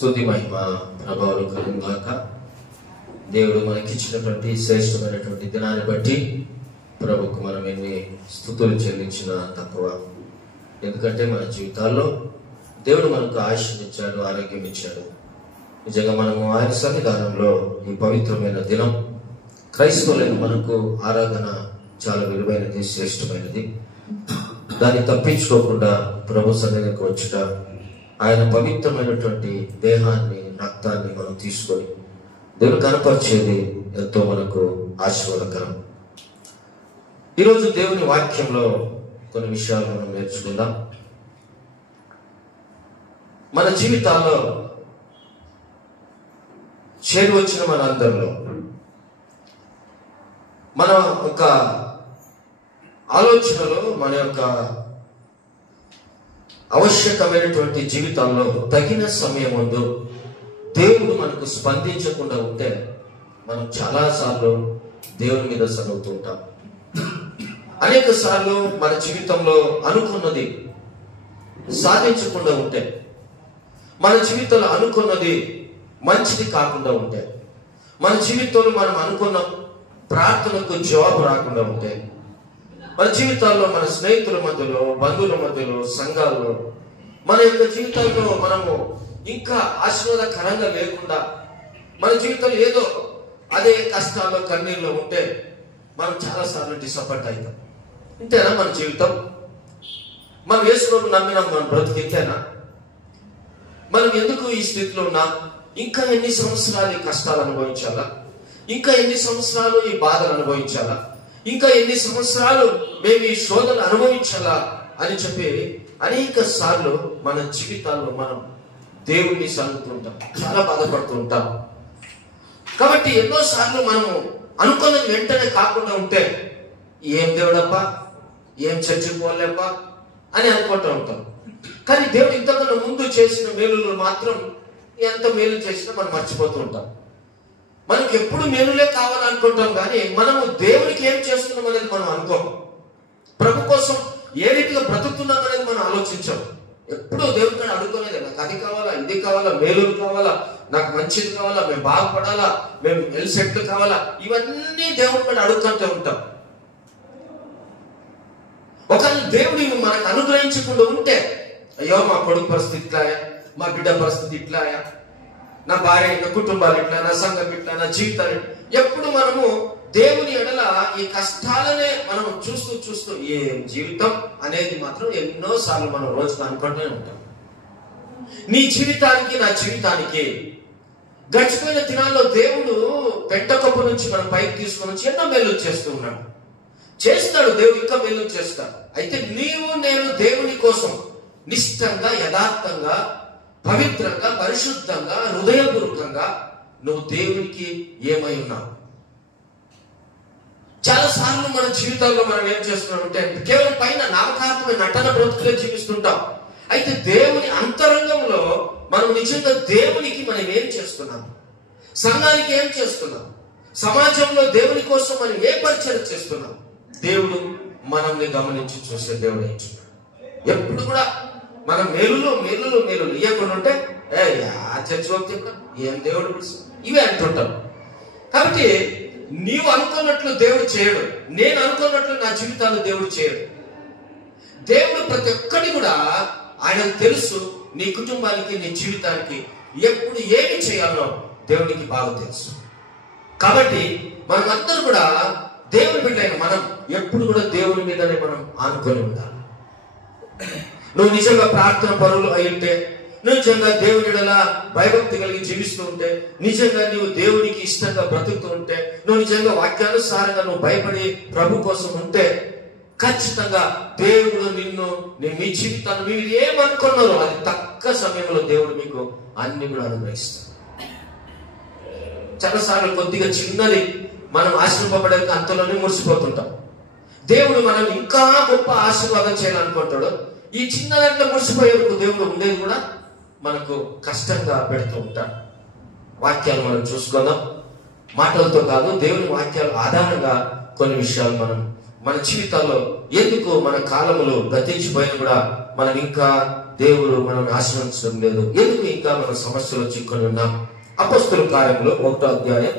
స్తుతి మహిమ ప్రభావాలు కలుగుగాక. దేవుడు మనకిచ్చినటువంటి శ్రేష్టమైనటువంటి దినాన్ని బట్టి ప్రభుకు మనం ఎన్ని స్తుతులు చెల్లించినా తక్కువ. ఎందుకంటే మన జీవితాల్లో దేవుడు మనకు ఆయుష్ని ఇచ్చాడు, ఆరోగ్యం ఇచ్చాడు. నిజంగా మనము ఆయన సన్నిధానంలో ఈ పవిత్రమైన దినం క్రైస్తవులైన మనకు ఆరాధన చాలా విలువైనది, శ్రేష్టమైనది. దాన్ని తప్పించుకోకుండా ప్రభు సన్నిధికి వచ్చుట, ఆయన పవిత్రమైనటువంటి దేహాన్ని, రక్తాన్ని మనం తీసుకొని దేవుడు కనపరిచేది ఎంతో మనకు ఆశీర్వాదకరం. ఈరోజు దేవుని వాక్యంలో కొన్ని విషయాలు మనం నేర్చుకుందాం. మన జీవితాల్లో చేరి వచ్చిన మనందరిలో మన యొక్క ఆలోచనలో, మన యొక్క ఆవశ్యకమైనటువంటి జీవితంలో తగిన సమయం ముందు దేవుడు మనకు స్పందించకుండా ఉంటే మనం చాలాసార్లు దేవుని మీద సనుగుతూ ఉంటాం. అనేక సార్లు మన జీవితంలో అనుకున్నది సాధించకుండా ఉంటే, మన జీవితంలో అనుకున్నది మంచిది కాకుండా ఉంటే, మన జీవితంలో మనం అనుకున్న ప్రార్థనకు జవాబు రాకుండా ఉంటే, మన జీవితాల్లో, మన స్నేహితుల మధ్యలో, బంధువుల మధ్యలో, సంఘాల్లో, మన యొక్క జీవితాల్లో మనము ఇంకా ఆశీర్వాదకరంగా లేకుండా, మన జీవితంలో ఏదో అదే కష్టాల్లో, కన్నీళ్ళలో ఉంటే మనం చాలాసార్లు డిసప్పాయింట్ అవుతాం. ఇంతేనా మన జీవితం? మనం యేసుప్రభువుని నమ్మినాం, మన బ్రతుకు ఇంతేనా? మనం ఎందుకు ఈ స్థితిలో ఉన్నాం? ఇంకా ఎన్ని సంవత్సరాలు ఈ కష్టాలు అనుభవించాలా? ఇంకా ఎన్ని సంవత్సరాలు ఈ బాధలు అనుభవించాలా? ఇంకా ఎన్ని సంవత్సరాలు మేము ఈ శోధనలు అనుభవించాలా అని చెప్పి అనేక సార్లు మన జీవితాల్లో మనం దేవుణ్ణి సలుగుతూ ఉంటాం, చాలా బాధపడుతూ ఉంటాం. కాబట్టి ఎన్నోసార్లు మనము అనుకున్నది వెంటనే కాకుండా ఉంటే, ఏం దేవుడప్పా, ఏం చర్చికి పోలేప్పా అని అనుకుంటూ ఉంటాం. కానీ దేవుడు ఇంతకన్నా ముందు చేసిన మేలులు మాత్రం ఎంత మేలు చేసినా మనం మర్చిపోతూ ఉంటాం. మనకి ఎప్పుడు మేలులే కావాలనుకుంటాం, కానీ మనము దేవునికి ఏం చేస్తున్నాం అనేది మనం అనుకోం. ప్రభు కోసం ఏ రీతిగా బ్రతుకుతున్నాం అనేది మనం ఆలోచించాం. ఎప్పుడూ దేవుడిని అడుగుతున్నది, నాకు అది కావాలా, ఇది కావాలా, మేలులు కావాలా, నాకు మంచిది కావాలా, మేము బాగుపడాలా, మేము వెల్ సెటిల్ కావాలా, ఇవన్నీ దేవుడి పైన అడుగుతుంటే ఉంటాం. ఒకవేళ దేవుడు మనకు అనుగ్రహించకుండా ఉంటే, అయ్యో మా కొడుకు పరిస్థితి ఇట్లాయా, మా బిడ్డ పరిస్థితి ఇట్లాయా, నా భార్య, నా కుటుంబాలు ఇట్లా, నా సంఘం ఇట్లా, నా జీవితాలు, ఎప్పుడు మనము దేవుని ఎడల ఈ కష్టాలనే మనం చూస్తూ చూస్తూ ఏం జీవితం అనేది మాత్రం ఎన్నోసార్లు మనం రోజుకు అనుకుంటూనే ఉంటాం. నీ జీవితానికి, నా జీవితానికి గడిచిపోయిన దినాల్లో దేవుడు పెట్టకప్పు నుంచి మనం పైకి తీసుకొని వచ్చి ఎన్నో మేలు చేస్తూ ఉన్నాడు. చేస్తాడు దేవుడు, ఇంకా మేలు చేస్తాడు. అయితే నీవు నేను దేవుని కోసం నిష్టంగా, యథార్థంగా, పవిత్రంగా, పరిశుద్ధంగా, హృదయపూర్వకంగా నువ్వు దేవునికి ఏమై ఉన్నావు? చాలా సార్లు మన జీవితాల్లో మనం ఏం చేస్తున్నామంటే కేవలం పైన నామకార్థమైన నటన బ్రతుకులే జీవిస్తుంటాం. అయితే దేవుని అంతరంగంలో మనం నిజంగా దేవునికి మనం ఏం చేస్తున్నాం? సంఘానికి ఏం చేస్తున్నాం? సమాజంలో దేవుని కోసం మనం ఏ పరిచయం చేస్తున్నాం? దేవుడు మనల్ని గమనించి చూసే దేవుడు ఏంటున్నాడు. ఎప్పుడు కూడా మనం మేలులు మేలులు మేలులు ఇవ్వకుండా ఉంటే చర్చి ఏం దేవుడు ఇవే అంటుంటాం. కాబట్టి నీవు అనుకున్నట్లు దేవుడు చేయడు, నేను అనుకున్నట్లు నా జీవితాల్లో దేవుడు చేయడు. దేవుడు ప్రతి ఒక్కటి కూడా ఆయనకు తెలుసు. నీ కుటుంబానికి, నీ జీవితానికి ఎప్పుడు ఏమి చేయాలో దేవునికి బాగా తెలుసు. కాబట్టి మనమందరూ కూడా దేవుని బిడ్డైన మనం ఎప్పుడు కూడా దేవుని మీదనే మనం ఆనుకొని ఉండాలి. నువ్వు నిజంగా ప్రార్థన పరులు అయి ఉంటే, నువ్వు నిజంగా దేవుని ఎడల భయభక్తి కలిగి జీవిస్తూ ఉంటే, నిజంగా నువ్వు దేవునికి ఇష్టంగా బ్రతుకుతూ ఉంటే, నువ్వు నిజంగా వాక్యానుసారంగా నువ్వు భయపడి ప్రభు కోసం ఉంటే, ఖచ్చితంగా దేవుడు నిన్ను, మీ జీవితాన్ని మీరు ఏమనుకున్నారో అది తక్కువ సమయంలో దేవుడు మీకు అన్ని కూడా అనుగ్రహిస్తాడు. చాలాసార్లు కొద్దిగా చిన్నది మనం ఆశీర్వపడడానికి అంతలోనే మురిసిపోతుంటాం. దేవుడు మనం ఇంకా గొప్ప ఆశీర్వాదం చేయాలనుకుంటాడు. ఈ చిన్న దాంట్లో మురిసిపోయేందుకు దేవుడు ఉండేది కూడా మనకు కష్టంగా పెడుతూ ఉంటాడు. వాక్యాలు మనం చూసుకుందాం. మాటలతో కాదు, దేవుని వాక్యాల ఆధారంగా కొన్ని విషయాలు మన జీవితాల్లో ఎందుకు మన కాలములు గతించిపోయినా కూడా మనం ఇంకా దేవుడు మనం ఆశ్రయించడం లేదు. ఎందుకు ఇంకా మన సమస్యలు చిక్కుని ఉన్నాం? అపొస్తలుల కార్యములు 1వ అధ్యాయం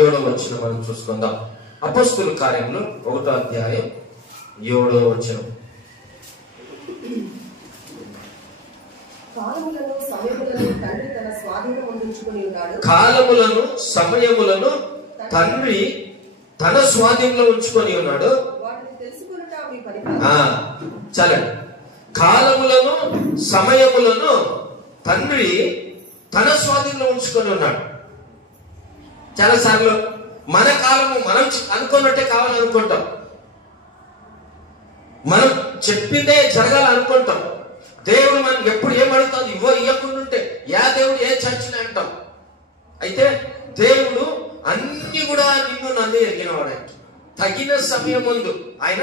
7వ వచనం మనం చూసుకుందాం. అపొస్తలుల కార్యములు 1వ అధ్యాయం 7వ వచనం. కాలములను సమయములను తండ్రి తన స్వాధీనంలో ఉంచుకొని ఉన్నాడు. చాలండి. కాలములను సమయములను తండ్రి తన స్వాధీనంలో ఉంచుకొని ఉన్నాడు. చాలాసార్లు మన కాలము మనం అనుకున్నట్టే కావాలనుకుంటాం, మనం చెప్పిందే జరగాలనుకుంటాం. దేవుడు మనం ఎప్పుడు ఏమడుగుతాడు ఇవ్వకుండా ఉంటే దేవుడు ఏ చర్చిని అంటాం. అయితే దేవుడు అన్ని కూడా నిన్ను నన్ను ఎరిగినవాడు. తగిన సమయం ముందు ఆయన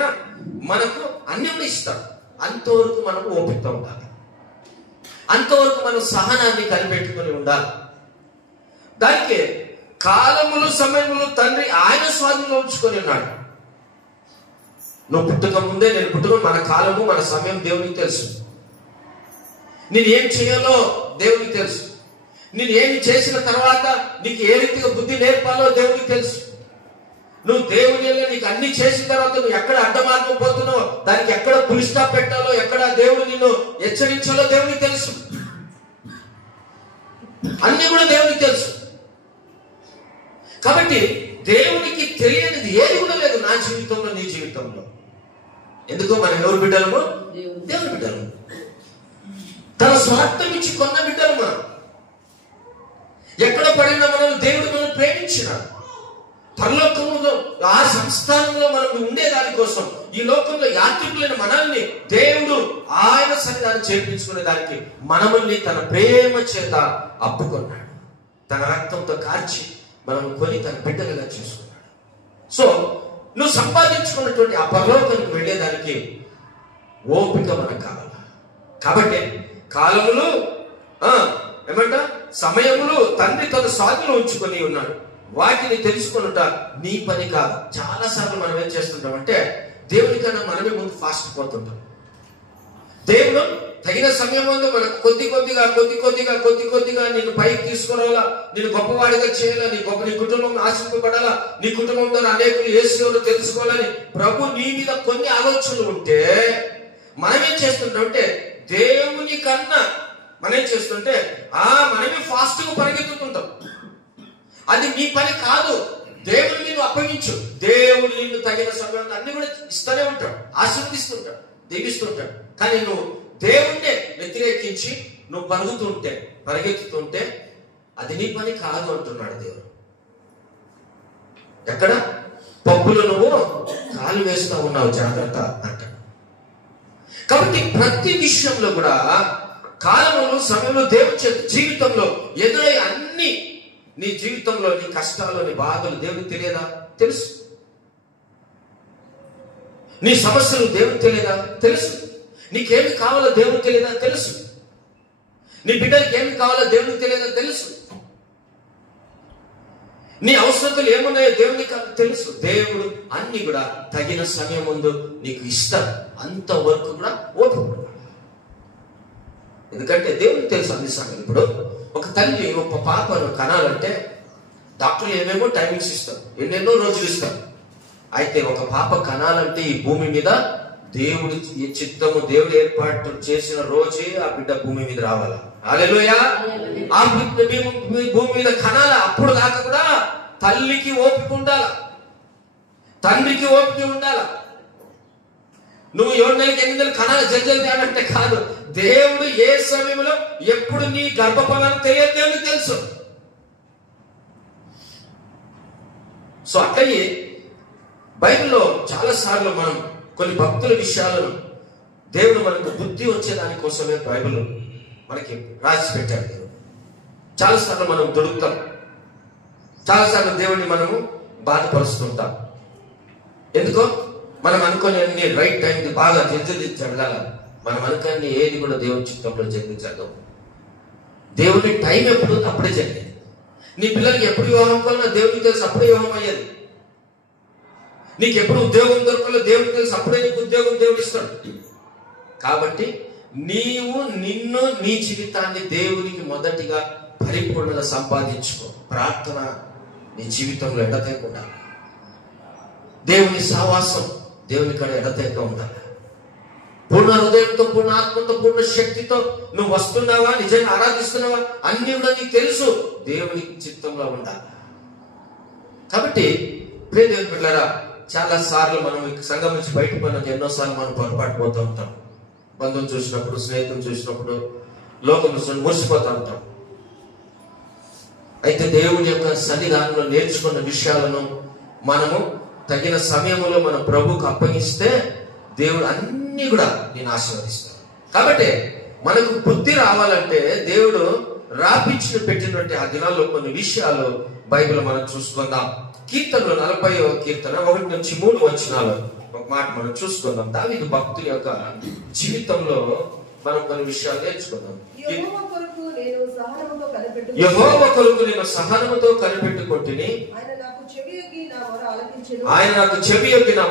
మనకు అన్ని కూడా ఇస్తాడు. అంతవరకు మనకు ఓపిక ఉండాలి, అంతవరకు మనం సహనాన్ని కనిపెట్టుకుని ఉండాలి. దానికి కాలములు సమయములు తండ్రి ఆయన స్వాధీనంలో ఉంచుకొని ఉన్నాడు. నువ్వు పుట్టక ముందే, నేను పుట్టుక మన కాలము మన సమయం దేవునికి తెలుసు. నేను ఏం చేయాలో దేవునికి తెలుసు. నేను ఏమి చేసిన తర్వాత నీకు ఏ రీతిగా బుద్ధి నేర్పాలో దేవునికి తెలుసు. నువ్వు దేవుని నీకు అన్ని చేసిన తర్వాత నువ్వు ఎక్కడ అడ్డమార్గం పోతున్నావు, దానికి ఎక్కడ ఫుల్ స్టాప్ పెట్టాలో, ఎక్కడ దేవుడు నిన్ను హెచ్చరించాలో దేవునికి తెలుసు. అన్ని కూడా దేవునికి తెలుసు. కాబట్టి దేవునికి తెలియనిది ఏది కూడా లేదు నా జీవితంలో, నీ జీవితంలో. ఎందుకు? మనం ఎవరు బిడ్డలము? దేవుని బిడ్డలము. తన స్వార్థం ఇచ్చి కొన్న బిడ్డలు మనం. ఎక్కడ పడినా మనం దేవుడు మనం ప్రేమించినాడు. పరలోకంలో ఆ సంస్థానంలో మనం ఉండేదాని కోసం ఈ లోకంలో యాత్రికులైన మనల్ని దేవుడు ఆయన సన్నిధానం చేర్పించుకునే దానికి మనల్ని తన ప్రేమ చేత అప్పుకున్నాడు. తన రక్తంతో కార్చి మనం కొని తన బిడ్డలుగా చేసుకున్నాడు. సో నువ్వు సంపాదించుకున్నటువంటి ఆ పరలోకానికి వెళ్ళేదానికి ఓపిక మనకు కావాలి. కాబట్టి కాలములు ఏమంట సమయములు తండ్రి తన స్వాధీనంలో ఉంచుకొని ఉన్నాడు. వాటిని తెలుసుకున్నట నీ పని కాదు. చాలా సార్లు మనం ఏం చేస్తుంటాం అంటే దేవుని కన్నా మనమే ముందు ఫాస్ట్ పోతుంటాం. దేవుడు తగిన సమయం ముందు మనకు కొద్ది కొద్దిగా నిన్ను పైకి తీసుకురావాలా, నేను గొప్పవాడిగా చేయాలా, నీ కుటుంబం ఆశింపబడాలా, నీ కుటుంబంలో అనేకులు యేసుని తెలుసుకోవాలని ప్రభు నీ మీద కొన్ని ఆలోచనలు ఉంటే మనం ఏం చేస్తుంటాం అంటే దేవుని కన్నా మనం ఏం చేస్తుంటే మనమే ఫాస్ట్ గా పరిగెత్తుతుంటాం. అది నీ పని కాదు. దేవుడు నిన్ను అప్పగించు. దేవుడు నిన్ను తగిన సమయంలో అన్ని కూడా ఇస్తూనే ఉంటాడు, ఆశీర్వదిస్తుంటాడు, దీవిస్తుంటాడు. కానీ నువ్వు దేవుణ్ణి వ్యతిరేకించి నువ్వు పరిగెత్తుతుంటే అది నీ పని కాదు అంటున్నాడు దేవుడు. ఎక్కడ? పప్పులు నువ్వు కాలు వేస్తూ ఉన్నావు, జాగ్రత్త అంటాడు. కాబట్టి ప్రతి విషయంలో కూడా కాలంలో సమయంలో దేవుని జీవితంలో ఎదురై అన్ని నీ జీవితంలో నీ కష్టాలు నీ బాధలు దేవునికి తెలియదా? తెలుసు. నీ సమస్యలు దేవునికి తెలియదా? తెలుసు. నీకేమి కావాలో దేవునికి తెలియదా? తెలుసు. నీ బిడ్డలకి ఏమి కావాలో దేవునికి తెలియదా? తెలుసు. నీ అవసరతలు ఏమున్నాయో దేవునికి తెలుసు. దేవుడు అన్ని కూడా తగిన సమయం ముందు నీకు ఇస్తాడు. అంతవరకు కూడా ఓపిక. ఎందుకంటే దేవునికి తెలుసు అన్ని సమయం. ఇప్పుడు ఒక తల్లి ఒక పాపను కనాలంటే డాక్టర్లు ఏమేమో టైమింగ్స్ ఇస్తారు, ఎన్నెన్నో రోజులు ఇస్తారు. అయితే ఒక పాప కనాలంటే ఈ భూమి మీద దేవుడి చిత్తము, దేవుడు ఏర్పాటు చేసిన రోజే ఆ బిడ్డ భూమి మీద రావాలా. హల్లెలూయా. ఆ భూమి మీద కనాల. అప్పుడు దాకా కూడా తల్లికి ఓపిక ఉండాల, తండ్రికి ఓపిక ఉండాల. నువ్వు 7 నెలలకి 8 నెలలు కనాల జల్జల్ది అంటే కాదు. దేవుడు ఏ సమయంలో ఎప్పుడు నీ గర్భఫలాన్ని తెలియదు దేవునికి తెలుసు. సో అట్లయి బైబిల్లో చాలా సార్లు మనం కొన్ని భక్తుల విషయాలను దేవుడు మనకు బుద్ధి వచ్చేదాని కోసమే బైబిల్ మనకి రాసి పెట్టాడు. దేవుడు చాలాసార్లు మనం దొరుకుతాం, చాలాసార్లు దేవుడిని మనము బాధపరుస్తుంటాం. ఎందుకో మనం అనుకునే అన్ని రైట్ టైంకి బాగా జల్ది జరగాల. మనం అనుకుని ఏది కూడా దేవుని చిత్తంలో జరగదు. దేవుని టైం ఎప్పుడు అప్పుడే జరిగేది. నీ పిల్లలకి ఎప్పుడు వివాహం కావాలన్నా దేవునికి తెలుసు, అప్పుడే వివాహం అయ్యేది. నీకు ఎప్పుడు ఉద్యోగం దొరకాలో దేవునికి తెలుసు, అప్పుడే నీకు ఉద్యోగం దేవుడు ఇస్తాడు. కాబట్టి నీవు నిన్ను నీ జీవితాన్ని దేవునికి మొదటిగా పరిపూర్ణంగా సంపాదించుకో. ప్రార్థన నీ జీవితంలో ఎడతెగకుండా, దేవుని సహవాసం దేవుని కాడ ఎడతెగక ఉండాలి. పూర్ణ హృదయంతో, పూర్ణ ఆత్మతో, పూర్ణ శక్తితో నువ్వు వస్తున్నావా, నిజంగా ఆరాధిస్తున్నావా అన్ని కూడా నీకు తెలుసు. దేవుని చిత్తంలో ఉండాలి. కాబట్టి ప్రియ దేవుని బిడ్డలారా, చాలా సార్లు మనం సంఘం నుంచి బయటకు పోయినాక ఎన్నోసార్లు మనం పొరపాటు పోతూ ఉంటాం. బంధువులు చూసినప్పుడు, స్నేహితులు చూసినప్పుడు, లోకం చూసినప్పుడు మురిసిపోతూ ఉంటాం. అయితే దేవుని యొక్క సన్నిధానంలో నేర్చుకున్న విషయాలను మనము తగిన సమయంలో మన ప్రభువుకు అప్పగిస్తే దేవుడు అన్ని కూడా నేను ఆశీర్వదిస్తాను. కాబట్టి మనకు బుద్ధి రావాలంటే దేవుడు రాపించి పెట్టినటువంటి ఆ దినాల్లో కొన్ని విషయాలు బైబిల్ మనం చూసుకుందాం. కీర్తనలో 40వ కీర్తన 1 నుంచి 3 వచనాలు ఒక మాట మనం చూసుకుందాం. దావీదు భక్తుల యొక్క జీవితంలో మనం కొన్ని విషయాలు నేర్చుకుందాం. యెహోవా కొరకు నేను సహనముతో కనిపెట్టుకొంటిని, ఆయన నాకు చెవి యొగ్గి నా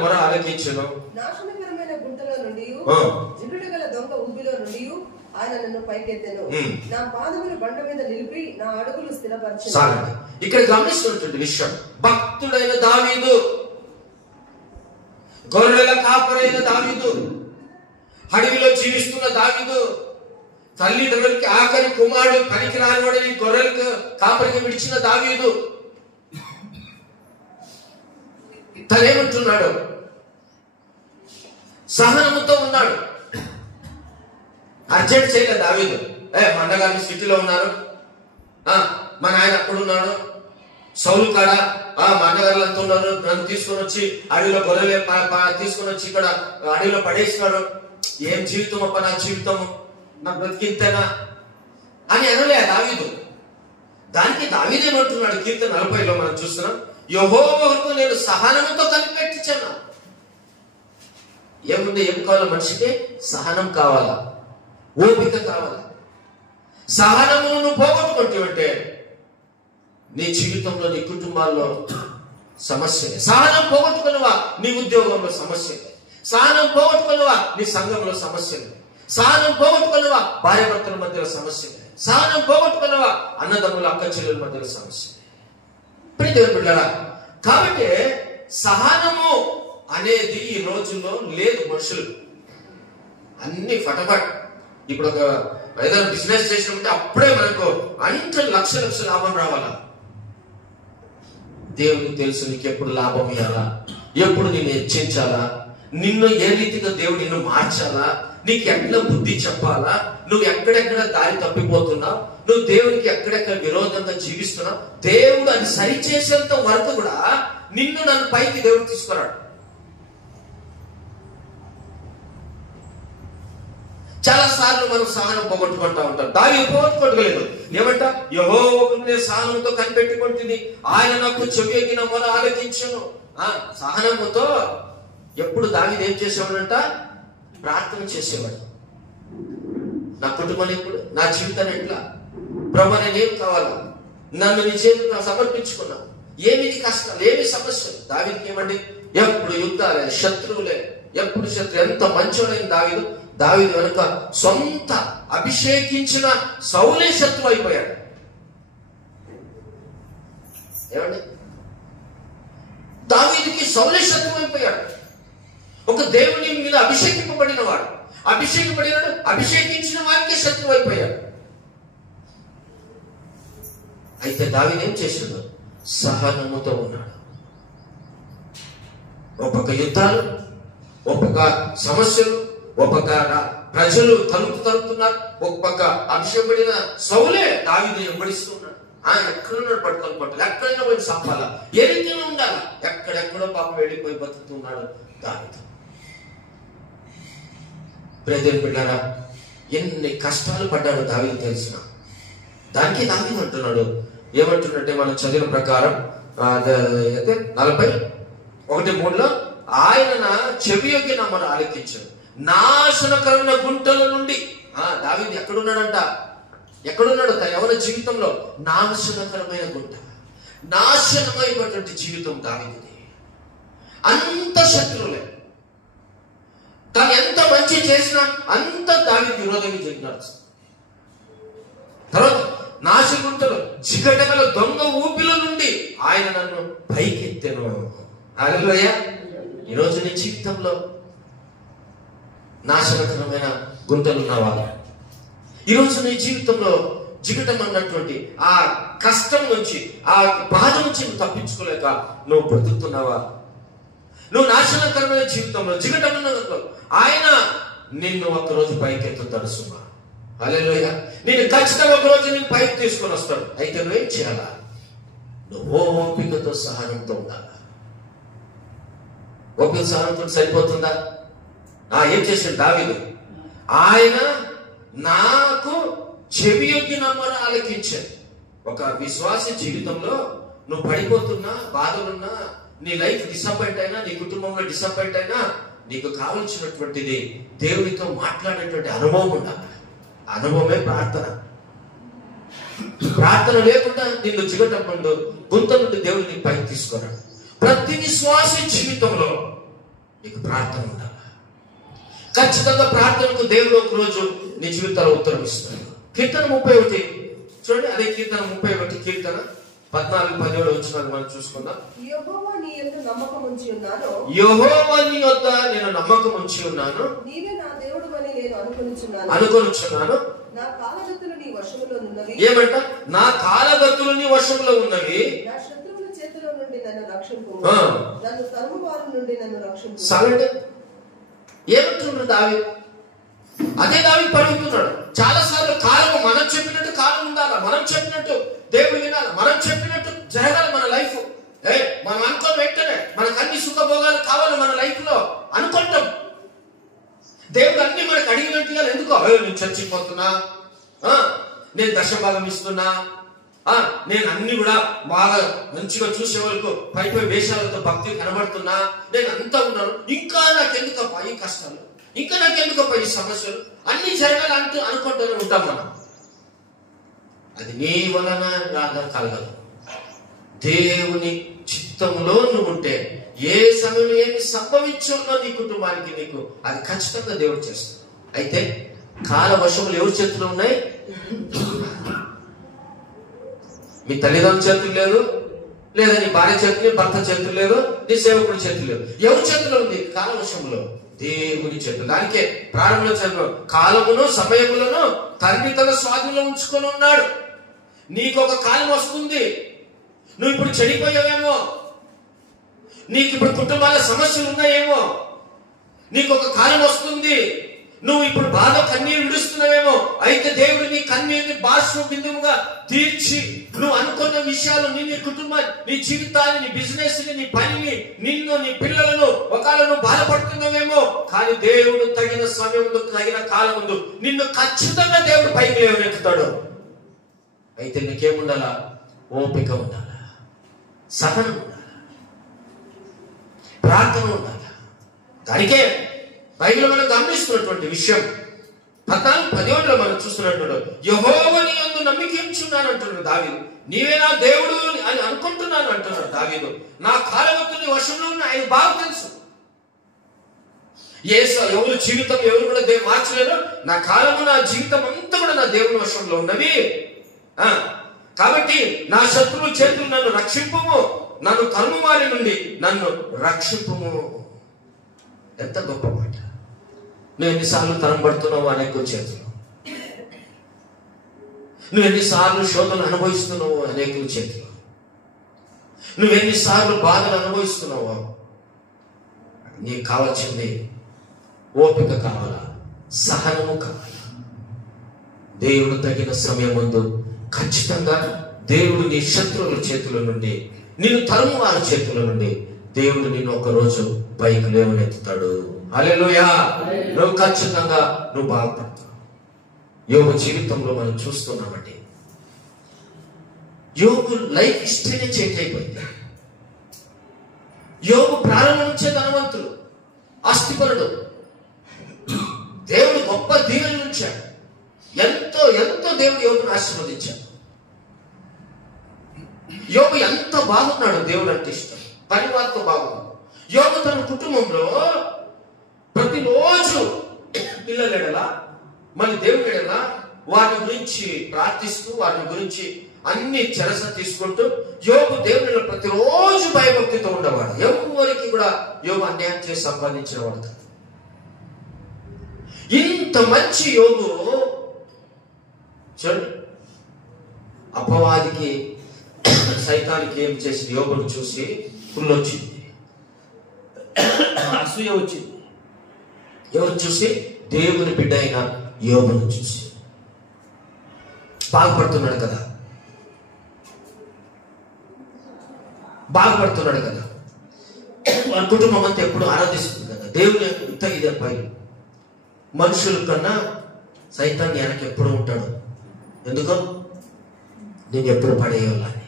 మొర ఆలకించెను. నాశనకరమైన గుంటలో నుండి, జిగుడుగల దొంగ ఊబిలో నుండి ఆయన నన్ను పైకెత్తెను. నా పాదములు బండ మీద నిలిపి నా అడుగులు స్థిరపరిచెను. ఇక్కడ గమనిస్తున్నటువంటి విషయం, భక్తుడైన దావీదు, గొర్రెల కాపరైన దావీదు, అడవిలో జీవిస్తున్న దావీదు, తల్లిదండ్రులకి ఆఖరి కుమారుడు, పనికి రానివాడని గొర్రెలకు కాపరికి విడిచిన దావీదు తనేమంటున్నాడు? సహనముతో ఉన్నాడు. అర్జెంట్ చేయలేదు దావీదు. మండగారి స్థితిలో ఉన్నారు, మా నాయన అక్కడున్నాడు, సౌలు కాడ మా అన్నగారులంతా ఉన్నారు, నన్ను తీసుకొని వచ్చి అడవిలో గొర్రెలే తీసుకొని వచ్చి ఇక్కడ అడవిలో పడేసినాడు. ఏం జీవితం అప్ప, నా జీవితము, నా బ్రతికింతేనా అని అనలే దావీదు. దానికి దావీదు ఏమంటున్నాడు? కీర్తన 40లో మనం చూస్తున్నాం, యెహోవాతో నేను సహనముతో కనిపెట్టించాను. ఏముంది? ఏం కావాలా మనిషికి? సహనం కావాలా, ఓపిక కావాలా. సహనమును నువ్వు పోగొట్టుకుంటే నీ జీవితంలో, నీ కుటుంబాల్లో సమస్యలే. సహనం పోగొట్టుకున్నవా నీ ఉద్యోగంలో సమస్యలే. సహనం పోగొట్టుకున్నవా నీ సంఘంలో సమస్యలే. సహనం పోగొట్టుకున్నవా భార్య భర్తల మధ్యలో సమస్యలే. సహనం పోగొట్టుకున్నవా అన్నదమ్ముల అక్క చెల్లెల మధ్యలో సమస్యలే. ప్రియమైన బిడ్డలారా, కాబట్టి సహనము అనేది ఈ రోజుల్లో లేదు. మనుషులు అన్ని ఫటఫట్. ఇప్పుడు ఒక ఏదైనా బిజినెస్ చేసినప్పుడు అప్పుడే మనకు అంటే లక్ష లాభం రావాలా. దేవునికి తెలుసు నీకు ఎప్పుడు లాభం ఇవ్వాలా, ఎప్పుడు నిన్ను హెచ్చించాలా, నిన్ను ఏ రీతిగా దేవుడు నిన్ను మార్చాలా, నీకు ఎట్లా బుద్ధి చెప్పాలా, నువ్వు ఎక్కడెక్కడ దారి తప్పిపోతున్నావు, నువ్వు దేవునికి ఎక్కడెక్కడ విరోధంగా జీవిస్తున్నావు, దేవుడు అది సరిచేసేంత వరకు కూడా నిన్ను నన్ను పైకి దేవుడు తీసుకున్నాడు. చాలా సార్లు మనం సహనం పోగొట్టుకుంటా ఉంటాం. దావీదు పోగొట్టుకోలేదు. ఏమంటా? యెహోవాకు నేను సహనంతో కనిపెట్టుకుంటుంది, ఆయన నాకు చెవియొగ్గి నా మొర ఆలకించెను. సహనముతో ఎప్పుడు దావీదు ఏం చేసేవాడంట? ప్రార్థన చేసేవాడు. నా కుటుంబాన్ని ఎప్పుడు, నా జీవితాన్ని ఎట్లా, ప్రభు నేనేం కావాలా, నన్ను నీ చేతులకు సమర్పించుకున్నా, ఏమి కష్టాలు, ఏమి సమస్యలు. దావీదుకి ఏమండి? ఎప్పుడు యుద్ధాలే, శత్రువులే, ఎప్పుడు శత్రు. ఎంత మంచోడైన దావీదు. దావీదు వెనుక సొంత అభిషేకించిన సౌలే శత్రువు అయిపోయాడు. ఏమండి? దావీదుకి సౌలే శత్రువు అయిపోయాడు. ఒక దేవుని మీద అభిషేకింపబడిన వాడు, అభిషేకించిన వాడికి శత్రువు అయిపోయాడు. అయితే దావీదు ఏం చేశాడు? సహనముతో ఉన్నాడు. ఒక్కొక్క యుద్ధాలు, ఒక్కొక్క సమస్యలు, ఒక్కొక్క ప్రజలు తలుపుతున్నారు, ఒక్కొక్క అభిషేకపడిన సౌలే దావీదు వెంబడిస్తున్నాడు. ఆయన ఎక్కడున్నాడు పట్టుకొని పట్టాలి, ఎక్కడైనా పోయి సంపాలా, ఏ రీతిలో ఉండాలి, ఎక్కడెక్కడో పాపం వెళ్ళిపోయి బతుకుతున్నాడు దావీదు. ప్రియమైన బిడ్డలారా, ఎన్ని కష్టాలు పడ్డాడు దావీదు తెలిసిన. దానికి దావీదు అంటున్నాడు, ఏమంటున్నట్టే మనం చదివిన ప్రకారం 41:3 ఆయన నా చెవియొగ్గి నా మొర ఆలకించాడు. నాశనకరమైన గుంటల నుండి. దావీదు ఎక్కడున్నాడంట? ఎక్కడున్నాడు? తన ఎవరి జీవితంలో? నాశనకరమైన గుంట, నాశనమైనటువంటి జీవితం దావీదుది. అంత శత్రువులే. తను ఎంత మంచి చేసినా అంత దానికి విరోధంగా జరిగినాడు. తర్వాత నాశగుంటలు చికటగల దొంగ ఊపిల నుండి ఆయన నన్ను పైకెత్తెను. హల్లెలూయా. ఈరోజు నీ జీవితంలో నాశనకరమైన గుంటలు ఉన్నావా? ఈరోజు నీ జీవితంలో జిగటం అన్నటువంటి ఆ కష్టం నుంచి, ఆ బాధ నుంచి నువ్వు తప్పించుకోలేక నువ్వు బ్రతుకుతున్నావా? నువ్వు నాశనకరమైన జీవితంలో జిగటం ఉన్నదో ఆయన నిన్ను ఒకరోజు పైకెత్తుతాడు సుమా. హల్లెలూయా. నేను ఖచ్చితంగా ఒకరోజు నేను పైకి తీసుకొని వస్తాడు. అయితే నువ్వేం చేయాలా? నువ్వు ఓపికతో సహనంతో ఉండాలా. ఓపిక సహనంతో సరిపోతుందా? ఏం చేశాడు దావీదు? ఆయన నాకు చెవి యొగ్గి నమ్మరు ఆలకించాడు. ఒక విశ్వాస జీవితంలో నువ్వు పడిపోతున్నా, బాధలున్నా, నీ లైఫ్ డిసప్పాయింట్ అయినా, నీ కుటుంబంలో డిసప్పాయింట్ అయినా, నీకు కావలసినటువంటిది దేవుడితో మాట్లాడేటువంటి అనుభవం ఉండాలి. అనుభవమే ప్రార్థన. ప్రార్థన లేకుండా నిన్ను జిగటం నుండి, గుంత నుండి దేవుడు నీ పైకి తీసుకున్నాడు. ప్రతి విశ్వాస జీవితంలో నీకు ప్రార్థన ఉండాలి. ఖచ్చితంగా ప్రార్థనకు దేవుడు ఒక రోజు నీ జీవితాల్లో ఉత్తరం ఇస్తాడు. కీర్తన 31 చూడండి. అదే కీర్తన 31 కీర్తన 14-17 వచ్చినాలు మనం చూసుకుందాం. యెహోవా నీ యందు నమ్మకం ఉంచి ఉన్నాను. యెహోవా నీ యొద్ద నేను నమ్మకం ఉంచి ఉన్నాను. నీవే నా దేవుడవని నేను అనుకొనుచున్నాను. నా కాలగతులు నీ వశములో ఉన్నవి. ఏమంట? నా కాలగతులు నీ వశములో ఉన్నవి. నా శత్రువుల చేతిలో నుండి నన్ను రక్షింపు. నన్ను తరుమువారి నుండి నన్ను రక్షింపు. సాగండి. ఏమంటున్నాడు దావీదు? అదే దావీదు పలుకుతున్నాడు. చాలా సార్లు కాలము మనం చెప్పినట్టు కాలం ఉండాలా, మనం చెప్పినట్టు దేవుడు వినాలి, మనం చెప్పినట్టు జరగాలి మన లైఫ్. మనం అనుకోని వెంటనే మనకు అన్ని సుఖభోగాలు కావాలి మన లైఫ్ లో అనుకుంటాం. దేవుడు అన్ని మనకు అడిగినట్టుగా ఎందుకో, నేను చర్చిపోతున్నా, నేను దశభాగం ఇస్తున్నా, నేను అన్ని కూడా బాగా మంచిగా చూసే వాళ్ళకు పై వేషాలతో భక్తి కనబడుతున్నా, నేను అంతా ఉన్నాను, ఇంకా నాకెందుకప్ప ఈ కష్టాలు, ఇంకా నాకెందుకప్ప ఈ సమస్యలు, అన్ని జరగాలంటూ అనుకుంటూనే ఉంటాం మనం. అది నీ వలన రాగా కలగదు. దేవుని చిత్తంలో నువ్వు ఉంటే ఏ సమయంలో ఏమి సంభవించుందో నీ కుటుంబానికి, నీకు అది ఖచ్చితంగా దేవుడు చేస్తాడు. అయితే కాల వశములు ఎవరి చేతులు ఉన్నాయి? మీ తల్లిదండ్రుల చేతులు లేదు, లేదా నీ భార్య చేతులు, భర్త చేతులు లేదు, నీ సేవకుడి చేతులు లేదు. ఎవరి చేతిలో ఉంది? కాల వశంలో దేవుని చేతులు. దానికే ప్రారంభంలో చదువు, కాలమును సమయములను తండ్రి తన స్వాధీనంలో ఉంచుకొని ఉన్నాడు. నీకు ఒక కాలం వస్తుంది, నువ్వు ఇప్పుడు చెడిపోయావేమో, నీకు ఇప్పుడు కుటుంబాల సమస్యలు ఉన్నాయేమో, నీకు ఒక కాలం వస్తుంది, నువ్వు ఇప్పుడు బాధ కన్నీరు విడుస్తున్నావేమో. అయితే దేవుడు నీ కన్నీరుని బాష్ప బిందువుగా తీర్చి నువ్వు అనుకున్న విషయాలు, నీ కుటుంబాన్ని, నీ జీవితాన్ని, నీ బిజినెస్ ని, నీ పనిని, నిన్ను, నీ పిల్లలను ఒకవేళ నువ్వు బాధపడుతున్నావేమో, కానీ దేవుడు తగిన సమయం, తగిన కాలం ముందు నిన్ను ఖచ్చితంగా దేవుడు పైకి లేవనెత్తుతాడు. అయితే నీకేముండాలా? ఓపిక ఉండాలా, సహనం ఉండాలా, ప్రార్థన ఉండాలా. దానికే బైబిల్ మనం గమనిస్తున్నటువంటి విషయం 14-17 మనం చూస్తున్నట్టు, యెహోవాని యందు నమ్మిక ఉంచున్నాను అంటున్నాడు దావీదు. నీవే నా దేవుడు అని అనుకుంటున్నాను అంటున్నాడు దావీదు. నా కాలగతుని వశంలో ఉన్న ఆయన బాగా తెలుసు. ఎవరు జీవితం ఎవరు కూడా దేవుడు మార్చలేరు. నా కాలము, నా జీవితం అంతా కూడా నా దేవుని వశంలో ఉన్నవి. కాబట్టి నా శత్రువుల చేతులు నన్ను రక్షింపుము, నన్ను తరుమువారి నుండి నన్ను రక్షింపుము. ఎంత గొప్ప మాట. నువ్వు ఎన్నిసార్లు తరంపడుతున్నావు అనేక చేతులు, నువ్వు ఎన్నిసార్లు శోధనలు అనుభవిస్తున్నావు అనేకుల చేతులు, నువ్వు ఎన్నిసార్లు బాధలు అనుభవిస్తున్నావు. నీకు కావాల్సింది ఓపిక కావాలా, సహనము కావాలా. దేవుడు తగిన సమయం ముందు ఖచ్చితంగా దేవుడు నీ శత్రువుల చేతుల నుండి, నిన్ను తరుము వారి చేతుల నుండి దేవుడు నిన్ను ఒక రోజు పైకి లేవనెత్తుతాడు. హల్లెలూయా. నువ్వు ఖచ్చితంగా నువ్వు బాగుపడతావు. యోబు జీవితంలో మనం చూస్తున్నామండి, యోబు లైఫ్ హిస్టరీనే చేంజ్ అయిపోయింది. యోబు ప్రారంభం నుంచే ధనవంతుడు, ఆస్తిపరుడు, దేవుడు గొప్ప దీవెనలు ఉంచాడు. ఎంతో ఎంతో దేవుడు యోబును ఆశీర్వదించాడు. యోబు ఎంత బాగున్నాడు, దేవుడు అంటే ఇష్టం, పరివారంతో బాగున్నాడు. యోబు తన కుటుంబంలో ప్రతిరోజు పిల్లల ఎడల మళ్ళీ దేవుని ఎడల వారి గురించి ప్రార్థిస్తూ వారి గురించి అన్ని చెరస తీసుకుంటూ యోబు దేవుని ప్రతిరోజు భయభక్తితో ఉండేవాడు. ఎవరికి కూడా యోబు అన్యాయం చేసి సంపాదించిన వాడు కాదు. ఇంత మంచి యోబు చూడండి, అపవాదికి సైతానికి ఏం చేసింది? యోబును చూసి కుళ్ళు వచ్చింది, అసూయ వచ్చింది. ఎవరు చూసి? దేవుని బిడ్డ అయిన యోబును చూసి. బాగుపడుతున్నాడు కదా, బాగుపడుతున్నాడు కదా, మన కుటుంబం అంతా ఎప్పుడు ఆరాధిస్తుంది కదా దేవుని. ఇంత ఇదే పై మనుషుల కన్నా సైతాన్ని వెనక ఎప్పుడు ఉంటాడు. ఎందుకో? నేను ఎప్పుడు పడేయాలని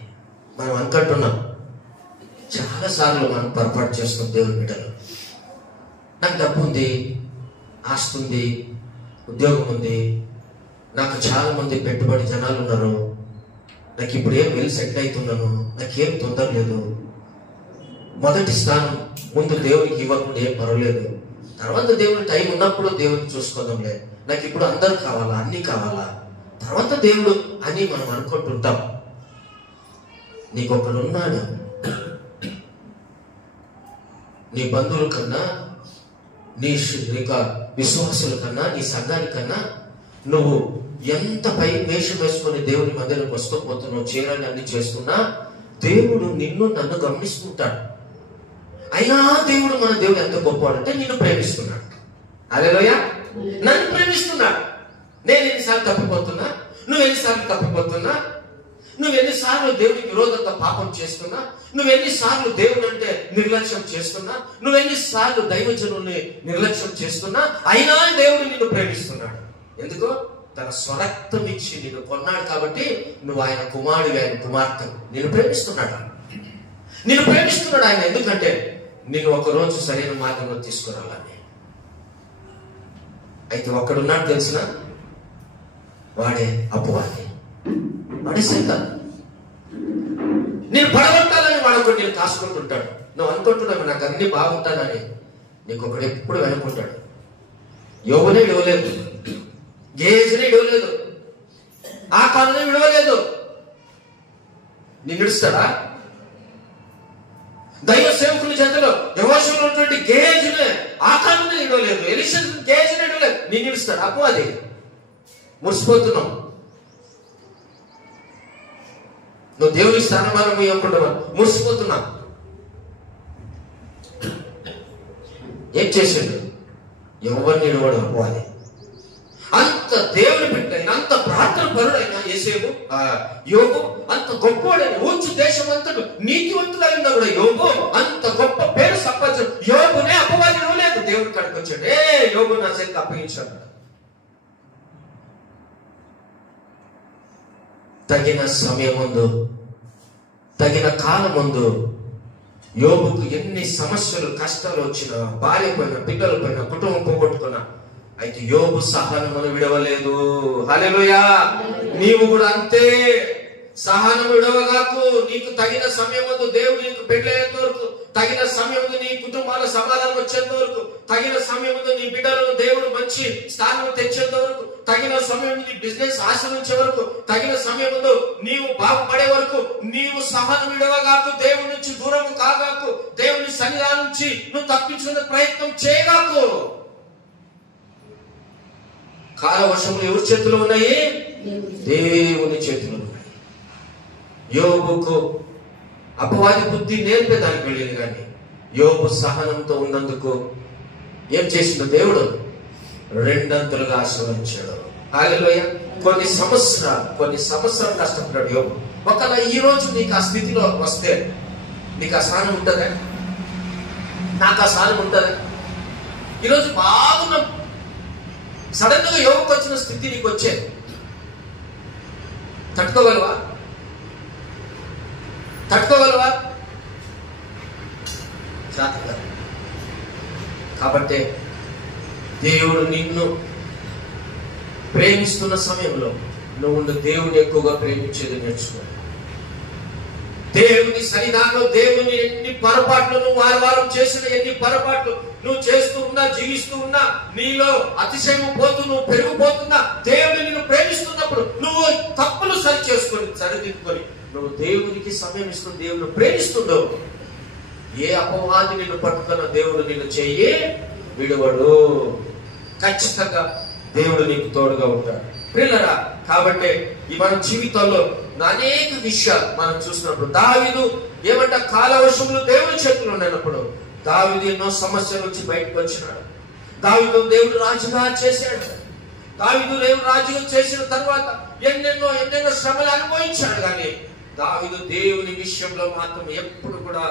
మనం అనుకుంటున్నాం. చాలాసార్లు మనం పొరపాటు చేస్తున్నాం దేవుని బిడ్డలు. నాకు డబ్బు ఉంది, ఆస్తి ఉంది, ఉద్యోగం ఉంది, నాకు చాలా మంది పెట్టుబడి జనాలు ఉన్నారు, నాకు ఇప్పుడు ఏం వెళ్ళి సెటిల్ అవుతున్నాను, నాకేం తొందర లేదు, మొదటి స్థానం ముందు దేవునికి ఇవ్వకుండా ఏం పర్వాలేదు, తర్వాత దేవుని టైం ఉన్నప్పుడు దేవుని చూసుకోదాంలే, నాకు ఇప్పుడు అందరు కావాలా, అన్ని కావాలా, తర్వాత దేవుడు అని మనం అనుకుంటుంటాం. నీకు ఒకడున్నాడు, నీ బంధువుల కన్నా, నీ విశ్వాసుల కన్నా, నీ సంఘానికన్నా నువ్వు ఎంత పై వేషం వేసుకొని దేవుని మందిరానికి వస్తూ పోతున్నావు, చేయాలని అన్ని చేస్తున్నా దేవుడు నిన్ను నన్ను గమనిస్తుంటాడు. అయినా దేవుడు మన దేవుడు ఎంత గొప్పవాడంటే నిన్ను ప్రేమిస్తున్నాడు. హల్లెలూయా. నన్ను ప్రేమిస్తున్నాడు. నేను ఎన్నిసార్లు తప్పిపోతున్నా, నువ్వు ఎన్నిసార్లు తప్పిపోతున్నా, నువ్వు ఎన్నిసార్లు దేవునికి విరోధంగా పాపం చేస్తున్నా, నువ్వు ఎన్నిసార్లు దేవుడు అంటే నిర్లక్ష్యం చేస్తున్నా, నువ్వు ఎన్నిసార్లు దైవజనుల్ని నిర్లక్ష్యం చేస్తున్నా, అయినా దేవుడు నిన్ను ప్రేమిస్తున్నాడు. ఎందుకో? తన స్వరక్తం ఇచ్చి నిన్ను కొన్నాడు కాబట్టి నువ్వు ఆయన కుమారుడు, ఆయన కుమార్తె. నిన్ను ప్రేమిస్తున్నాడు, నిన్ను ప్రేమిస్తున్నాడు ఆయన. ఎందుకంటే నేను ఒకరోజు సరైన మార్గంలో తీసుకురావాలని. అయితే ఒక్కడున్నాడు తెలిసిన వాడే అపవాది, వాడే సైతాన్. నేను పడగొట్టాలని వాడు నేను కాసుకుంటుంటాడు. నువ్వు అనుకుంటున్నావు నాకు అన్ని బాగుంటానని, నీకు ఒకడు ఎప్పుడు వెనుకుంటాడు. యోబునే విడవలేదు, గేజ్నే విడవలేదు, ఆ కాలంలో విడవలేదు. నిన్ను విడుస్తాడా? దైవ సేవకుల చేతలో యెహోషువలో ఉన్నటువంటి గేజ్నే ఆ కాలంలో విడవలేదు, ఎలీషా గేజ్నే విడవలేదు. నిన్ను విడుస్తాడు అపవాది. మురిసిపోతున్నావు నువ్వు, దేవుని స్థానమానం ఇవ్వకుండా మురిసిపోతున్నావు. ఏం చేసిండు? ఎవరిని విడవడు అపవాది. అంత దేవుని బిడ్డైన, అంత ప్రార్థన పరుడైన యేసేపు యోబు, అంత గొప్పవాడైన ఊర్చు దేశం అంతటి నీతివంతుడైనా కూడా యోబు అంత గొప్ప పేరు సంపాదించాడు. యోబునే అపవాది ఇవ్వలేదు. దేవుడి కాడికి వచ్చాడు, యోబు నా చేతికి అప్పగించాడు. తగిన సమయం ముందు, తగిన కాలం ముందు యోబుకు ఎన్ని సమస్యలు కష్టాలు వచ్చినా, భార్య పైన, పిల్లల పైన, కుటుంబం పోగొట్టుకున్నా, అయితే యోబు సహనమును విడవలేదు. హల్లెలూయా. నీవు కూడా అంతే, సహనము విడవగాకు. నీకు తగిన సమయం ముందు దేవుడు నీకు పెళ్ళయ్యేంత వరకు, తగిన సమయం ముందు నీ కుటుంబాల సమాధానం వచ్చేంత వరకు, తగిన సమయం ముందు నీ బిడ్డలు దేవుడు మంచి స్థానం తెచ్చేంత వరకు, తగిన సమయం నీ బిజినెస్ ఆశ్రయించే వరకు, తగిన సమయం ముందు నీవు బాగుపడే వరకు నీవు సహనం విడవగాకు. దేవుడి నుంచి దూరం కాగాకు. దేవుని సన్నిధానం నుంచి నువ్వు తప్పించుకునే ప్రయత్నం చేయగాకు. కాలవర్షములు ఎవరి చేతిలో ఉన్నాయి? దేవుని చేతిలో ఉన్నాయి. యోబుకు అపవాది బుద్ధి నేర్పేదానికి వెళ్ళింది, కానీ యోబు సహనంతో ఉన్నందుకు ఏం చేసిందో దేవుడు రెండంతలుగా ఆశీర్వదించాడు. హల్లెలూయా. కొన్ని సంవత్సరాలు కష్టపడ్డాడు యోబు. ఒకవేళ ఈ రోజు నీకు ఆ స్థితిలో వస్తే నీకు ఆ సహనం ఉంటుందా? నాకు ఆ సహనం ఉంటుందా? ఈరోజు బాగున్నాం, సడన్ గా యోగుకు వచ్చిన స్థితి నీకు వచ్చే తట్టుకోగలవా? కాబట్టి దేవుడు నిన్ను ప్రేమిస్తున్న సమయంలో నువ్వు దేవుని ఎక్కువగా ప్రేమించేది నేర్చుకో. దేవుని సన్నిధానంలో దేవుని ఎన్ని పొరపాట్లు నువ్వు వారం చేసిన ఎన్ని పొరపాట్లు నువ్వు చేస్తూ ఉన్నా, జీవిస్తూ ఉన్నా, నీలో అతిశయం పోతూ నువ్వు పెరిగిపోతున్నా, దేవుని నిన్ను ప్రేమిస్తున్నప్పుడు నువ్వు తప్పులు సరి చేసుకొని సరిదిద్దుకొని నువ్వు దేవునికి సమయం ఇస్తూ దేవుని ప్రేమిస్తుండవు. ఏ అపవాది నిన్ను పట్టుకున్న దేవుడు నిన్ను చెయ్యి విడువడు. ఖచ్చితంగా దేవుడు నీకు తోడుగా ఉంటాడు ప్రియులారా. కాబట్టి ఈ మన జీవితంలో అనేక విషయాలు మనం చూసినప్పుడు దావీదు ఏమంట కాలవశములు దేవుని చేతులు ఉన్నప్పుడు దావీదు ఎన్నో సమస్యల నుంచి బయటకు వచ్చినాడు. దావీదు దేవుడు రాజుగా చేశాడు. దావీదు దేవుడు రాజుగా చేసిన తర్వాత ఎన్నెన్నో శ్రమలు అనుభవించాడు. కానీ దావీదు దేవుని విషయంలో మాత్రం ఎప్పుడు కూడా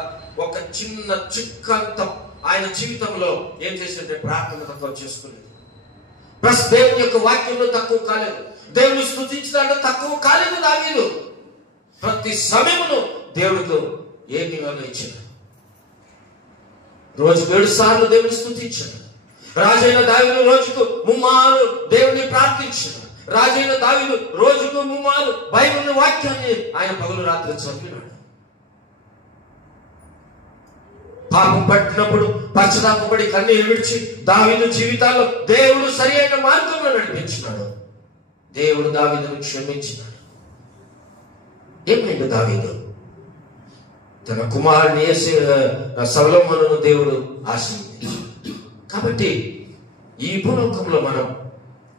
ఒక చిన్న చిక్కంత ఆయన జీవితంలో ఏం చేసిందంటే ప్రార్థన తక్కువ చేసుకునేది. ప్లస్ దేవుని యొక్క వాక్యంలో తక్కువ కాలేదు, దేవుని స్తుతించడంలో తక్కువ కాలేదు. దావీదు ప్రతి సమయమును దేవుడితో ఏకీభావం ఇచ్చాడు. రోజుకు 7 సార్లు దేవుని స్తుతించాడు. రాజైన దావీదు రోజుకు 3 మార్లు దేవుని ప్రార్థించాడు. రాజైన దావీదు రోజుకు 3 మార్లు బైబిల్ వాక్యాన్ని ఆయన పగలు రాత్రి చదివినాడు. పాపం పట్టినప్పుడు పశ్చాత్తాపపడి కన్నీరు విడిచి దావీదు జీవితాల్లో దేవుడు సరి అయిన మార్గంలో నడిపించినాడు. దేవుడు దావీదును క్షమించినాడు. ఏమైంది దావీదు? తన కుమారుని సొలొమోనును దేవుడు ఆశీర్వదించాడు. కాబట్టి ఈ భూలోకంలో మనం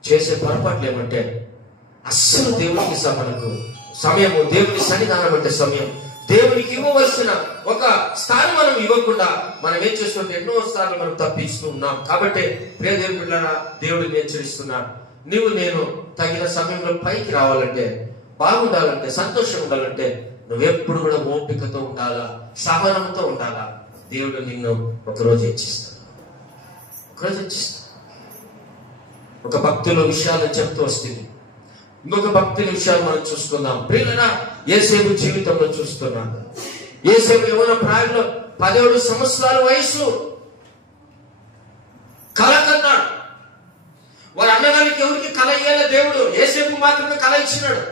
చేసే పొరపాట్లు ఏమంటే అస్సలు దేవునికి మనకు సమయము, దేవుని సన్నిధానం అంటే సమయం, దేవునికి ఇవ్వవలసిన ఒక స్థానం మనం ఇవ్వకుండా మనం ఏం చేస్తుంటే ఎన్నో సార్లు మనం తప్పిస్తూ ఉన్నాం. కాబట్టి ప్రియ దేవుని బిడ్డలారా, దేవుడిని హెచ్చరిస్తున్నాడు. నువ్వు నేను తగిన సమయంలో పైకి రావాలంటే, బాగుండాలంటే, సంతోషం ఉండాలంటే నువ్వెప్పుడు కూడా ఓపికతో ఉండాలా, సహనంతో ఉండాలా. దేవుడు నిన్ను ఒకరోజు హెచ్చిస్తాడు, ఒకరోజు హెచ్చిస్తాడు. ఒక భక్తుల విషయాలు చెప్తూ వస్తుంది. ఇంకొక భక్తుల విషయాలు మనం చూసుకుందాం. ప్రియులైన యేసేపు జీవితంలో చూస్తున్నాం. యేసేపు యవ్వన ప్రాయంలో 17 సంవత్సరాల వయసు కల కన్నాడు. వారి అన్నగారికి ఎవరికి కల ఇయ్యాల దేవుడు, యేసేపు మాత్రమే కల ఇచ్చినాడు.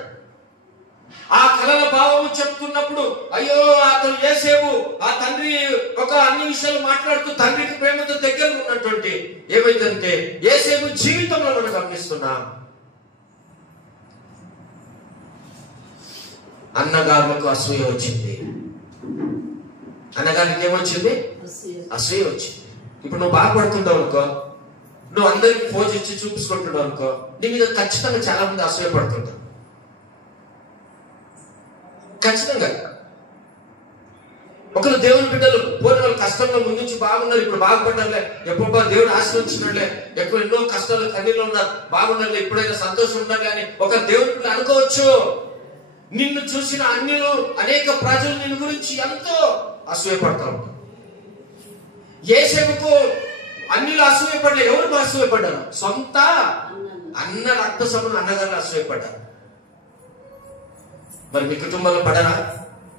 ఆ కళల భావము చెప్తున్నప్పుడు అయ్యో అతను యేసేపు ఆ తండ్రి ఒక అన్ని విషయాలు మాట్లాడుతూ తండ్రికి ప్రేమతో దగ్గర ఉన్నటువంటి ఏమైందంటే యేసేపు జీవితంలో మనం గమనిస్తున్నాం. అన్నగారులకు అసూయ వచ్చింది. అన్నగారికి ఏమొచ్చింది? అసూయ వచ్చింది. ఇప్పుడు నువ్వు బాధపడుతుంటావు అనుకో, నువ్వు అందరికి ఫోన్ ఇచ్చి చూపించుకుంటున్నావు అనుకో, నీ మీద ఖచ్చితంగా చాలా మంది అసూయ పడుతుంటారు. ఖచ్చితంగా ఒకరు దేవుని బిడ్డలు పోయిన వాళ్ళు కష్టంలో ముందు నుంచి బాగున్నారు, ఇప్పుడు బాగుపడ్డారులే, ఎప్పుడు దేవుడు ఆశీర్వదించినట్లే, ఎక్కువ ఎన్నో కష్టాలు కన్నీళ్ళు ఉన్నారు, బాగున్నారులే, ఇప్పుడైనా సంతోషం ఉండాలి అని ఒక దేవుని బిడ్డలు అనుకోవచ్చు. నిన్ను చూసిన అన్యులు అనేక ప్రజలు నిన్ను గురించి ఎంతో అసూయపడతా ఉంటారు. యేసేపుకు అన్యులు అసూయపడలే. ఎవరు అసూయపడ్డారు? సొంత అన్న రక్త సంబంధం అన్నగారు అసూయపడ్డారు. మరి మీ కుటుంబంలో పడరా?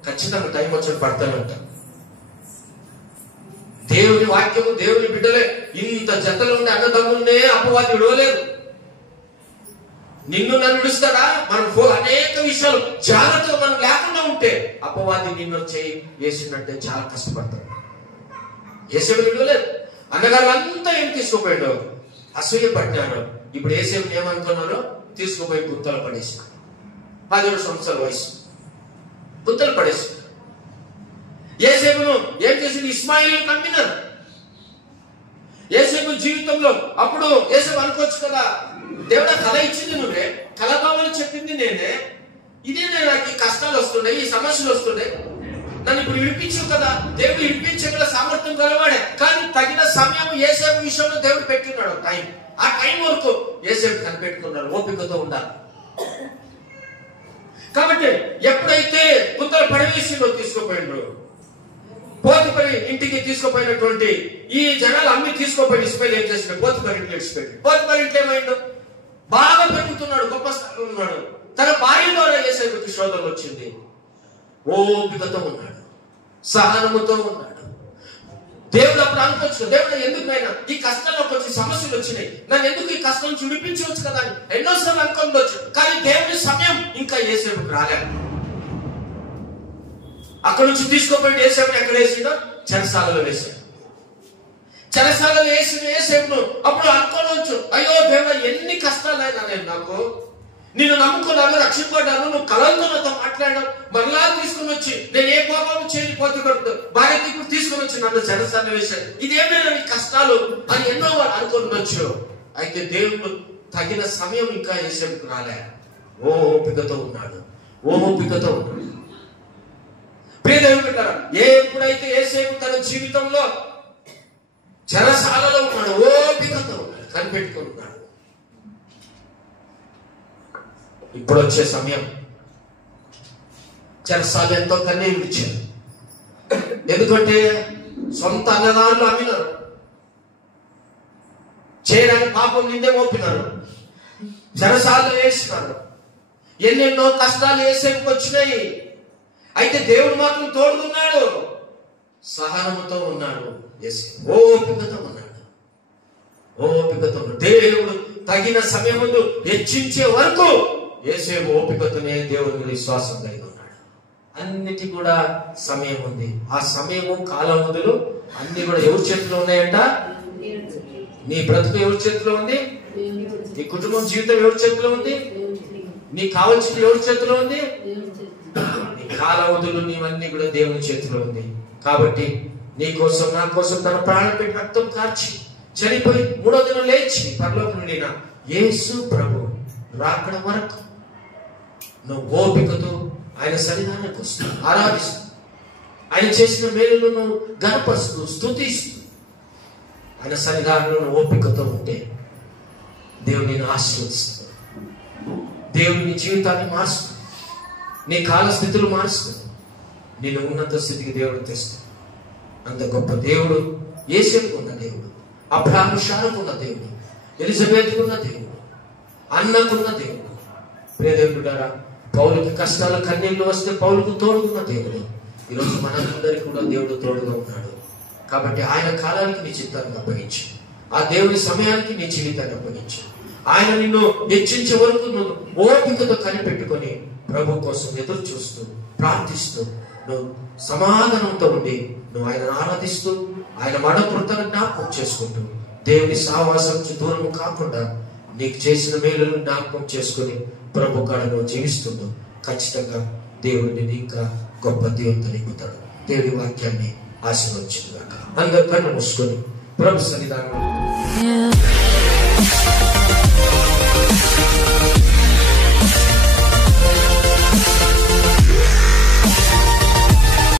ఖచ్చితంగా టైం వచ్చి పడతానే ఉంటారు. దేవుని వాక్యము, దేవుని బిడ్డలే ఇంత జతలో ఉండే అన్నదమ్ములనే అపవాది విడవలేదు. నిన్ను నన్ను విడుస్తాడా? మనం అనేక విషయాలు జాగ్రత్తగా మనం లేకుండా ఉంటే అపవాది నిన్ను చేయి వేసినట్టే చాలా కష్టపడతాడు. యేసేపు విడవలేదు. అన్నగారు అంతా ఏం తీసుకుపోయాడు? అసూయ పడ్డాడు. ఇప్పుడు యేసేపుని ఏమనుకున్నారో తీసుకుపోయి గుంతలు పడేసాడు. 17 సంవత్సరాల వయసు గుంతలు పడేసాడు. యేసేపును ఏం చేసింది? ఇస్మాయిలు నమ్మినారు. యేసేపు జీవితంలో అప్పుడు యేసేపు అనుకోవచ్చు కదా, దేవుడా కళ ఇచ్చింది నువ్వే, కళ కావాలని చెప్పింది నేనే, ఇదే నాకు ఈ కష్టాలు వస్తుండే, ఈ సమస్యలు వస్తుండే, నన్ను ఇప్పుడు విడిపించు కదా. దేవుడు విడిపించే కదా సామర్థ్యం గలవాడే. కానీ తగిన సమయం యేసేపు విషయంలో దేవుడు పెట్టినాడు టైం. ఆ టైం వరకు యేసేపు కనిపెట్టుకున్నాడు. ఓపికతో ఉండాలి. కాబట్టి ఎప్పుడైతే గుంతలు పడవేసిందో తీసుకుపోయిండు, పోతిఫరు ఇంటికి తీసుకుపోయినటువంటి ఈ జనాలు అన్ని తీసుకుపోయి ఇస్మాయిల్ ఏం చేసినాడు? పోతిఫరు ఇంట్లో ఇచ్చిపెట్టి. పోతిఫరు ఇంట్లో ఏమైండు? బాగా పెరుగుతున్నాడు, గొప్ప స్థాయిలో ఉన్నాడు. తన భార్య ద్వారా యేసేపుకి శోధన వచ్చింది. ఓపికతో ఉన్నాడు, సహనముతో ఉన్నాడు. దేవుడు అప్పుడు అనుకోవచ్చు, దేవుడు ఎందుకు నైనా ఈ కష్టంలోకి వచ్చి సమస్యలు వచ్చినాయి, నన్ను ఎందుకు ఈ కష్టం నుంచి విడిపించవచ్చు కదా అని ఎన్నోసార్లు అనుకోవచ్చు. కానీ దేవుని సమయం ఇంకా యేసేపుకి రాలేదు. అక్కడ నుంచి తీసుకుపోయి యేసేపుని ఎక్కడ వేసిండో చెరసాలలో వేశాడు. చెరసాలలో వేసిన యేసేపును అప్పుడు అనుకోవచ్చు, అయ్యో దేవుడా ఎన్ని కష్టాలైనా నేను నాకు నిన్ను నమ్ముకున్నాను, రక్షింపడ్డాను, నువ్వు కలలతో నాతో మాట్లాడావు, మరలా తీసుకుని వచ్చి నేను ఏ పాపం చేయకపోతే భార్య ఇప్పుడు తీసుకుని వచ్చి నన్ను చెరసాలలో వేశాడు, ఇదేమైనా నీ కష్టాలు అని ఎన్నో అనుకుంటున్నచ్చు. అయితే దేవుడు తగిన సమయం ఇంకా యేసేపుకు రాలే. ఓపికతో ఉన్నాడు. ప్రియదేవుని బిడ్డలారా, ఎప్పుడైతే యేసేపు తన జీవితంలో చెరసాలలో ఉన్నాడు, ఓపికతో ఉన్నాడు, కనిపెట్టుకున్నాడు. ఇప్పుడు వచ్చే సమయం. చెరసాలు ఎంతో కన్నీరు ఇచ్చారు. ఎందుకంటే సొంత అన్నదారులు అమ్మినారు, చేయడానికి పాపం నిందే మోపినారు, చెరసాలు వేసినారు, ఎన్నెన్నో కష్టాలు యేసేపుకు వచ్చినాయి. అయితే దేవుడు మాత్రం తోడుకున్నాడు, సహనముతో ఉన్నాడు. ఓపికతో ఉన్నాడు. దేవుడు తగిన సమయముందు హెచ్చించే వరకు యేసేపు ఓపికతోనే దేవుని విశ్వాసం కలిగి ఉన్నాడు. అన్నిటి కూడా సమయం ఉంది. ఆ సమయము కాలముదులు అన్ని కూడా ఎవరి చేతిలో ఉన్నాయంట? నీ బ్రతుకు ఎవరి చేతిలో ఉంది? నీ కుటుంబం జీవితం ఎవరి చేతిలో ఉంది? నీకు కావాల్సింది ఎవరి చేతిలో ఉంది? నీ కాలవధులు నీవన్నీ కూడా దేవుని చేతిలో ఉంది. కాబట్టి నీ కోసం నా కోసం తన ప్రాణం పెట్టి రక్తం కార్చి చనిపోయి 3వ దినం లేచి పరలోకం వెళ్ళిన యేసు ప్రభు రాకడ వరకు నువ్వు ఓపికతో ఆయన సన్నిధానానికి వస్తూ ఆరాధిస్తూ ఆయన చేసిన మేలును నువ్వు గణపరుస్తూ స్తుతిస్తూ ఆయన సన్నిధానంలో ఓపికతో ఉంటే దేవుని ఆశీర్వదిస్తాడు. దేవుని నీ జీవితాన్ని మారుస్తాడు, నీ కాల స్థితులు మారుస్తాడు, నేను ఉన్నత స్థితికి దేవుడు తెస్తాడు. అంత గొప్ప దేవుడు యేసేపుకు ఉన్న దేవుడు, అబ్రాహాము షారాకు ఉన్న దేవుడు, ఎలిజబెత్కు ఉన్న దేవుడు, అన్నకున్న దేవుడు. ప్రియదేవుడారా, పౌలుకి కష్టాల కన్నీళ్లు వస్తే పౌలుకు తోడుకున్న దేవుడు ఈరోజు మనందరికీ కూడా దేవుడు తోడుగా ఉన్నాడు. కాబట్టి ఆయన కాలానికి నీ చిత్తాన్ని అప్పగించు, ఆ దేవుని సమయానికి నీ జీవితాన్ని అప్పగించు. ఆయన నిన్ను హెచ్చించే వరకు నువ్వు ఓపికతో కనిపెట్టుకొని ప్రభు కోసం ఎదురు చూస్తూ ప్రార్థిస్తూ నువ్వు సమాధానంతో ఉండి నువ్వు ఆయనను ఆరాధిస్తూ ఆయన మడకృతను జ్ఞాపకం చేసుకుంటూ దేవుని సావాసం నుంచి దూరం కాకుండా నీకు చేసిన మేలును జ్ఞాపకం చేసుకుని ప్రభు కాడ నువ్వు జీవిస్తున్నావు. ఖచ్చితంగా దేవుడిని ఇంకా గొప్ప దేవునితో నింపుతాడు. దేవుడి వాక్యాన్ని ఆశీర్వదించుగాక. అందరూ కన్ను మూసుకొని ప్రభు సన్నిధానంలో